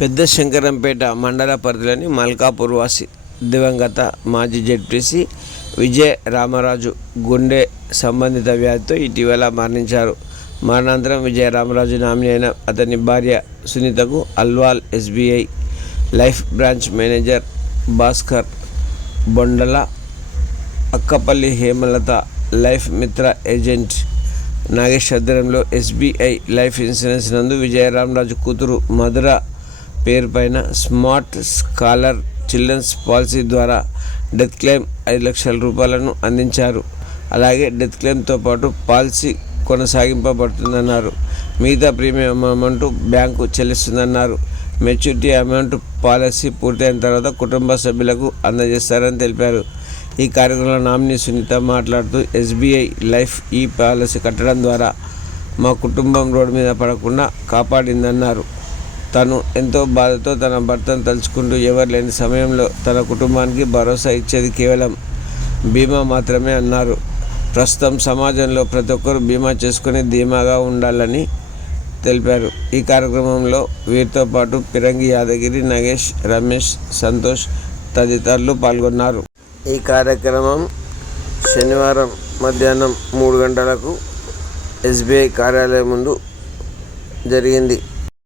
పెద్ద శంకరంపేట మండల పరిధిలోని మల్కాపూర్ వాసి దివంగత మాజీ జడ్పీసీ విజయ రామరాజు గుండె సంబంధిత వ్యాధితో ఇటీవల మరణించారు. మరణానంతరం విజయ రామరాజు నామినీ అయిన అతని భార్య సునీతకు Alwal SBI life branch manager Bhaskar Bondala Akkapalli Hemalatha life Mitra agent Nagesh ఆధ్వర్యంలో ఎస్బీఐ లైఫ్ ఇన్సూరెన్స్ నందు విజయరామరాజు కూతురు మధుర పేరుపైన స్మార్ట్ స్కాలర్ చిల్డ్రన్స్ పాలసీ ద్వారా డెత్ క్లెయిమ్ ఐదు లక్షల రూపాయలను అందించారు. అలాగే డెత్ క్లెయిమ్తో పాటు పాలసీ కొనసాగింపబడుతుందన్నారు. మిగతా ప్రీమియం అమౌంట్ బ్యాంకు చెల్లిస్తుందన్నారు. మెచ్యూరిటీ అమౌంట్ పాలసీ పూర్తయిన తర్వాత కుటుంబ సభ్యులకు అందజేస్తారని తెలిపారు. ఈ కార్యక్రమంలో నామినీ సునీత మాట్లాడుతూ ఎస్బీఐ లైఫ్ ఈ పాలసీ కట్టడం ద్వారా మా కుటుంబం రోడ్డు మీద పడకుండా కాపాడిందన్నారు. తను ఎంతో బాధతో తన భర్తను తలుచుకుంటూ ఎవరు లేని సమయంలో తన కుటుంబానికి భరోసా ఇచ్చేది కేవలం బీమా మాత్రమే అన్నారు. ప్రస్తుతం సమాజంలో ప్రతి ఒక్కరూ బీమా చేసుకుని ధీమాగా ఉండాలని తెలిపారు. ఈ కార్యక్రమంలో వీరితో పాటు పిరంగి యాదగిరి నగేష్ రమేష్ సంతోష్ తదితరులు పాల్గొన్నారు. ఈ కార్యక్రమం శనివారం మధ్యాహ్నం మూడు గంటలకు ఎస్బీఐ కార్యాలయం ముందు జరిగింది.